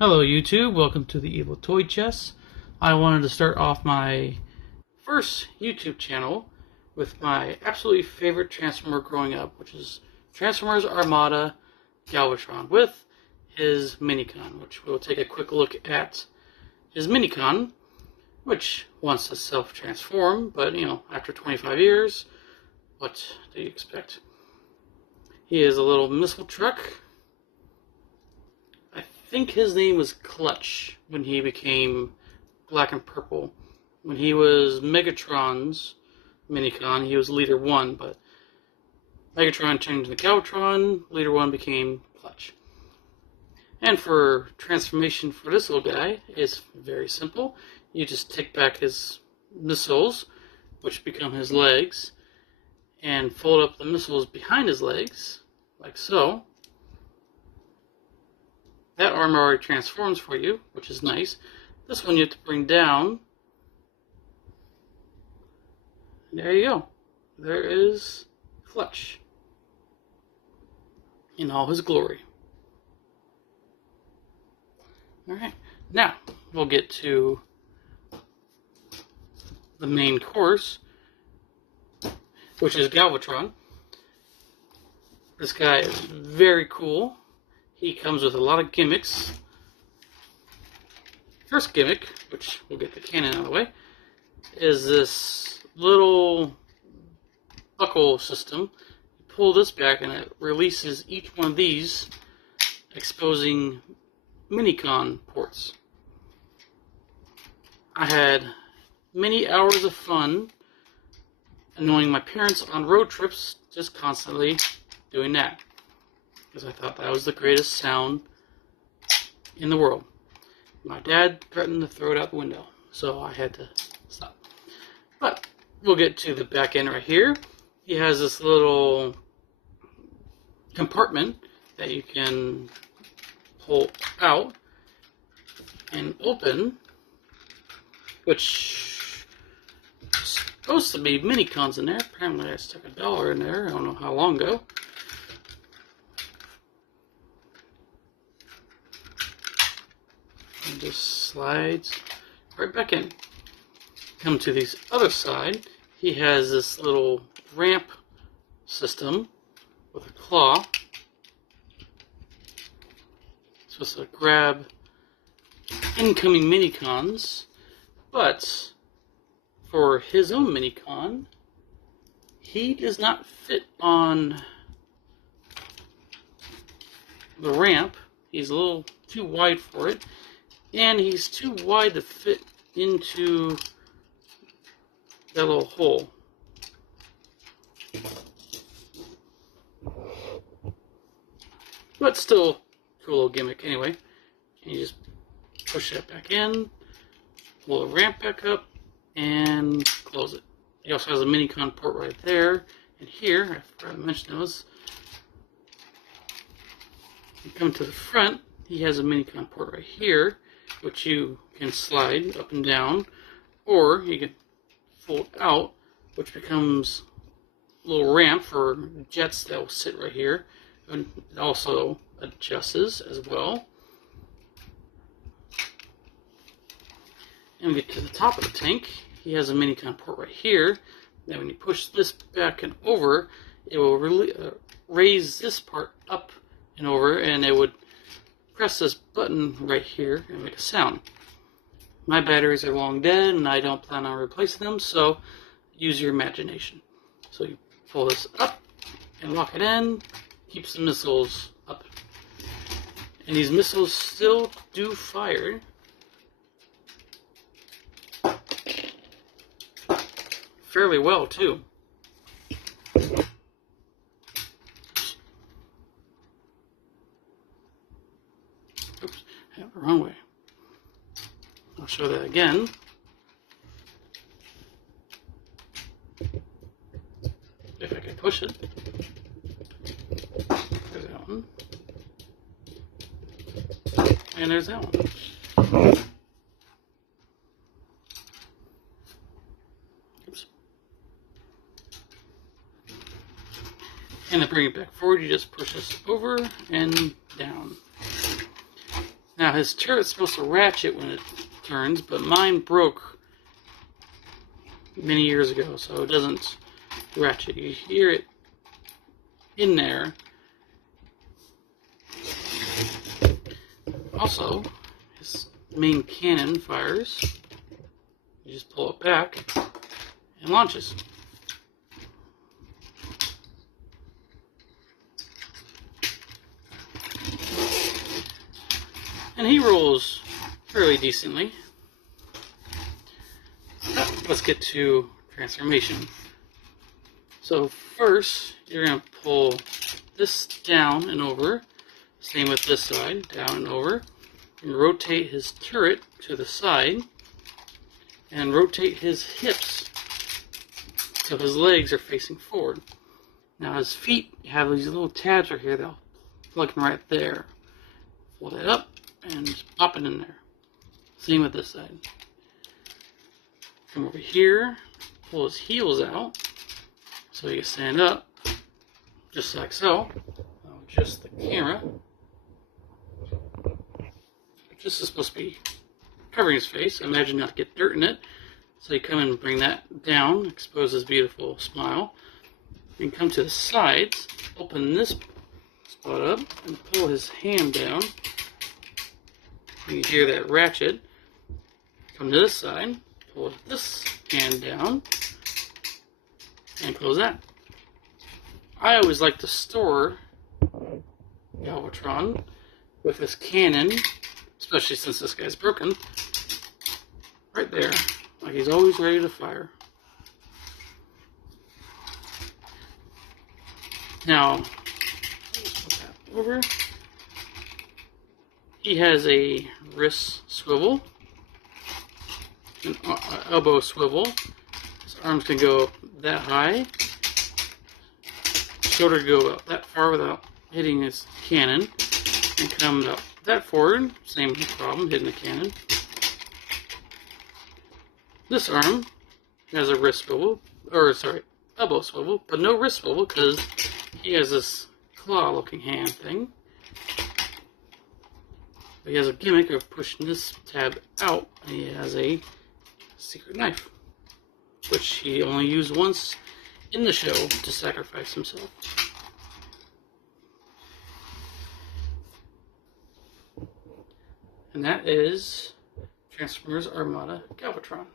Hello YouTube, welcome to the Evil Toy Chest. I wanted to start off my first YouTube channel with my absolutely favorite Transformer growing up, which is Transformers Armada Galvatron with his Minicon, which we'll take a quick look at his Minicon, which wants to self-transform, but after 25 years, what do you expect? He is a little missile truck. I think his name was Clutch when he became black and purple. When he was Megatron's Minicon, he was Leader 1, but Megatron turned into Galvatron, Leader 1 became Clutch. And for transformation for this little guy, it's very simple. You just take back his missiles, which become his legs, and fold up the missiles behind his legs, like so. That arm already transforms for you, which is nice. This one you have to bring down. There you go. There is Clutch in all his glory. Alright, now we'll get to the main course, which is Galvatron. This guy is very cool. He comes with a lot of gimmicks. First gimmick, which we'll get the cannon out of the way, is this little buckle system. You pull this back and it releases each one of these, exposing Minicon ports. I had many hours of fun annoying my parents on road trips, just constantly doing that, because I thought that was the greatest sound in the world. My dad threatened to throw it out the window, so I had to stop. But we'll get to the back end right here. He has this little compartment that you can pull out and open, which is supposed to be Minicons in there. Apparently I stuck $1 in there, I don't know how long ago. And just slides right back in. Come to this other side. He has this little ramp system with a claw. Supposed to grab incoming Minicons, but for his own Minicon, he does not fit on the ramp. He's a little too wide for it. And he's too wide to fit into that little hole. But still, cool little gimmick anyway. And you just push that back in, pull the ramp back up, and close it. He also has a Minicon port right there. And here, I forgot to mention those. You come to the front, he has a Minicon port right here, which you can slide up and down, or you can fold out, which becomes a little ramp for jets that will sit right here, and it also adjusts as well. And we get to the top of the tank. He has a Minicon port right here. Now when you push this back and over, it will really raise this part up and over, and it would press this button right here and make a sound. My batteries are long dead and I don't plan on replacing them, so use your imagination. So you pull this up and lock it in, keeps the missiles up. And these missiles still do fire. Fairly well too. Oops, I have the wrong way. I'll show that again. If I can push it. There's that one. And there's that one. Oops. And to bring it back forward, you just push this over and down. Now his turret's supposed to ratchet when it turns, but mine broke many years ago, so it doesn't ratchet. You hear it in there. Also, his main cannon fires. You just pull it back and launches. And he rolls fairly decently. Let's get to transformation. So first, you're going to pull this down and over. Same with this side, down and over. And rotate his turret to the side. And rotate his hips so his legs are facing forward. Now his feet have these little tabs right here. They'll plug him right there. Fold it up and pop it in there. Same with this side. Come over here, pull his heels out so he can stand up, just like so. I'll adjust the camera. This is supposed to be covering his face. Imagine not to get dirt in it. So you come in and bring that down, expose his beautiful smile. You can come to the sides, open this spot up, and pull his hand down. You can hear that ratchet. Come to this side, pull this hand down, and close that. I always like to store Galvatron with his cannon, especially since this guy's broken, right there, like he's always ready to fire. Now, let's put that over. He has a wrist swivel, an elbow swivel. His arms can go that high. Shoulder can go about that far without hitting his cannon, and come about that forward. Same problem, hitting the cannon. This arm has a wrist swivel, elbow swivel, but no wrist swivel because he has this claw-looking hand thing. He has a gimmick of pushing this tab out, and he has a secret knife, which he only used once in the show to sacrifice himself. And that is Transformers Armada Galvatron.